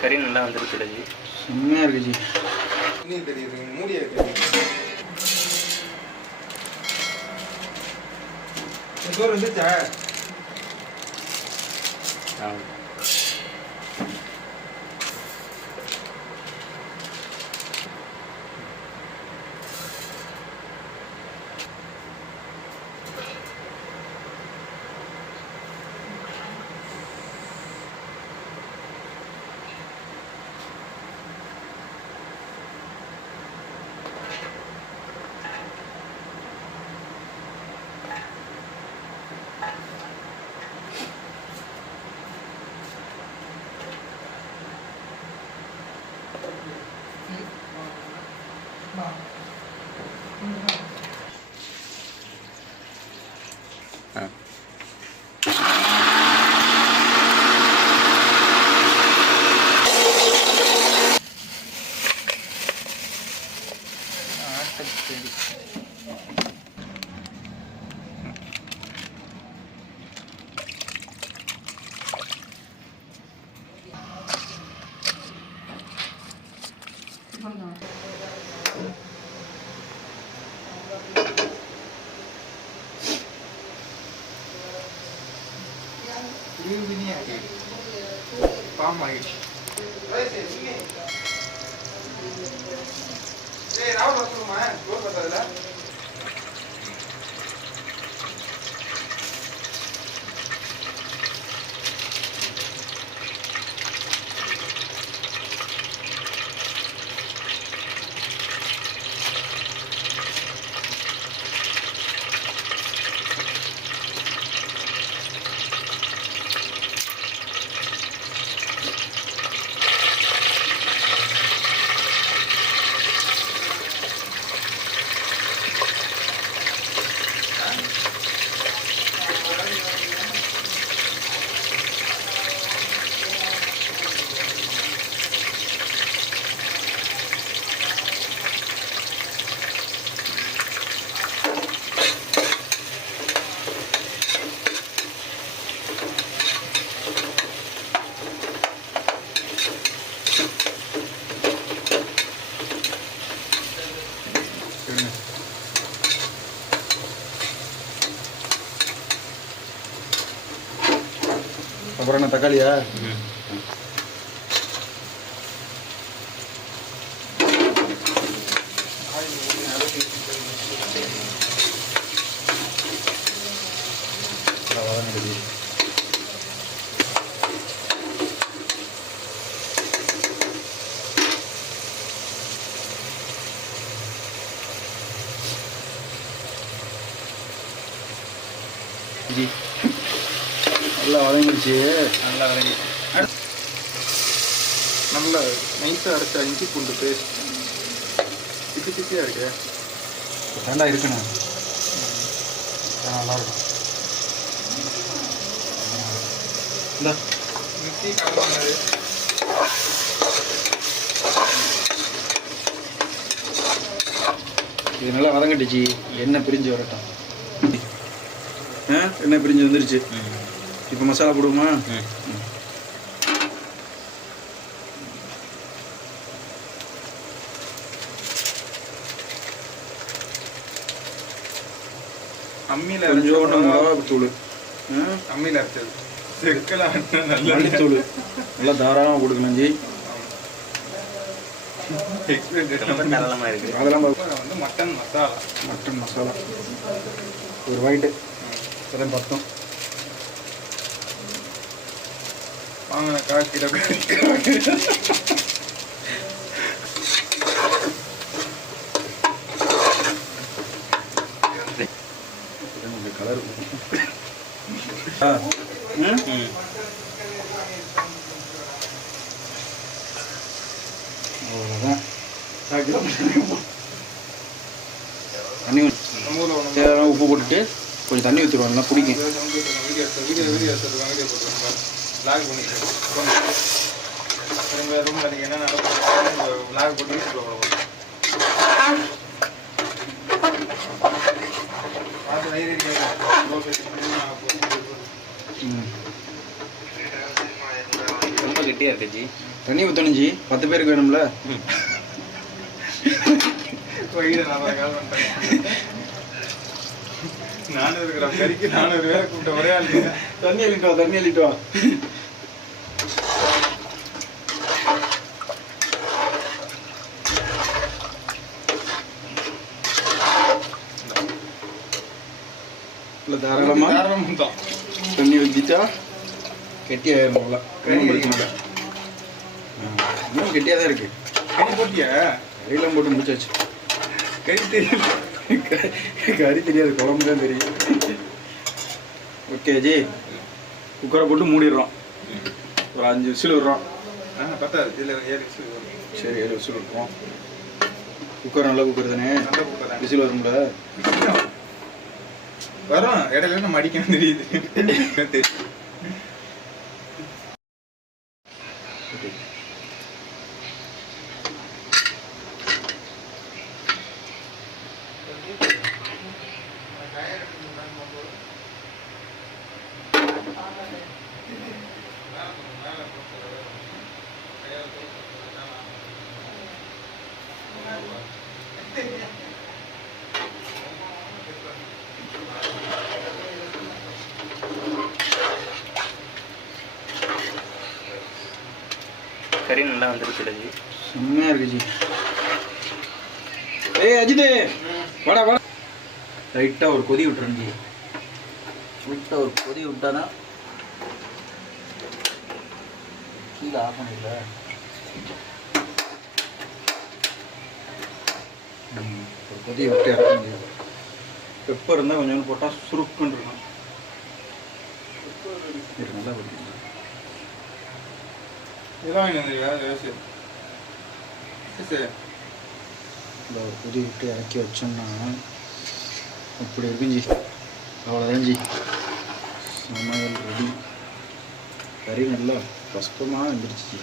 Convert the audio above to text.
கறி நல்லா வந்துருக்குல்ல ஜி செம்மையாக இருக்கு ஜி. துணி தெரியுது மூடியா தெரியுது. சோறு வந்துச்சா ஆ திருவினியா பாம் ஆயிடுச்சு. ஏய் ராவல் வச்சுருமா ரோல் பண்றதுல அப்புறம் என்ன தக்காளியா Thank you. நல்லா வதங்கிடுச்சு. நல்லா வதங்கி. நல்ல நைஸாக அரைச்ச இஞ்சி பூண்டு பேஸ்ட் திப்பி திப்பியாக இருக்கு? வேண்டாம் இருக்குண்ணே நல்லா இருக்கும் இந்த. மிக்சி கலவானது இது நல்லா வதங்கட்டுச்சு எண்ணெய் பிரிஞ்சு வரட்டும். ஆ? எண்ணெய் பிரிஞ்சு வந்துருச்சு. இப்போ மசாலா போடுவோமா? அம்மியில் கொஞ்சோண்டு மிளகா. தூள் அம்மியில் அரைச்சது. செக்கலாம் நல்ல மல்லித்தூள் நல்லா தாராளமாக கொடுக்கணும் ஜி. அதெல்லாம். வந்து மட்டன் மசாலா. மட்டன் மசாலா. ஒரு வாங்கிட்டு அதான் பத்தம். வாங்கின இந்த கலர் தண்ணி தேவையான உப்பு போட்டுட்டு கொஞ்சம் தண்ணி ஊற்றிடுவோம் நல்லா பிடிக்கும். லாக் பண்ணிட்டு திரும்ப ரூமில் நீங்கள் என்ன நடக்கும் லாக் போட்டு வீட்டுக்குள்ள போகிறோம் பார்த்து வயிறு ரொம்ப கெட்டியாக இருக்கு ஜி. தண்ணி ஊற்றணும் ஜி. பத்து பேருக்கு வேணும்ல? வயிறு நல்லா கால் பண்ணிட்டேன். நானூறு கிராம் கறிக்கு நானூறு பேரை கூப்பிட்ட ஒரே ஆள். தண்ணி அள்ளிட்டு வா தண்ணி அள்ளிட்டு வா. இல்லை தாராளமா தாராளமா தான். தண்ணி ஊற்றிட்டா கெட்டியாயிரும் போல இன்னும் கெட்டியாக தான் இருக்கு. கறி போட்டியா? கறியெல்லாம் போட்டு முடிச்சாச்சு. கறி தெரியல. கறி தெரியாது குழம்பு தான் தெரியும். ஓகே ஜி. குக்கரை போட்டு மூடிடுறோம். ஒரு அஞ்சு விசில் விடுறோம். ஆ, பத்தாது. இதுல ஏழு விசில் வரும். சரி ஏழு விசில் விடுறோம் குக்கர் நல்ல குக்கர் தானே? நல்ல குக்கர் தான். விசில் வரும்ல? வரும். இடையில நம்ம அடிக்கணும் தெரியுது. கறி நல்லா வந்துருச்சு ஜி செம்மையா இருக்கு ஜி. ஏய் அஜித் வாடா வாடா. லைட்டா ஒரு கொதி விட்டுறேன் ஜி. லைட்டா ஒரு கொதி விட்டானா? கீழே ஆஃப் பண்ணிடல ஒரு கொதி விட்டு இறக்கும் ஜி பெப்பர் இருந்தால் கொஞ்சோண்டு போட்டால் சுருக்குன்னு இருக்கும் நல்லா வருது இதெல்லாம் வாங்கி வந்தீங்களா? யோசி. சரி. இந்த ஒரு கொதி விட்டு இறக்கி வச்சோம்னா அப்படி இருக்கும் ஜி அவ்வளோதான் ஜி சமையல் ரெடி கறி நல்லா கஷ்டமாக வந்துருச்சு ஜி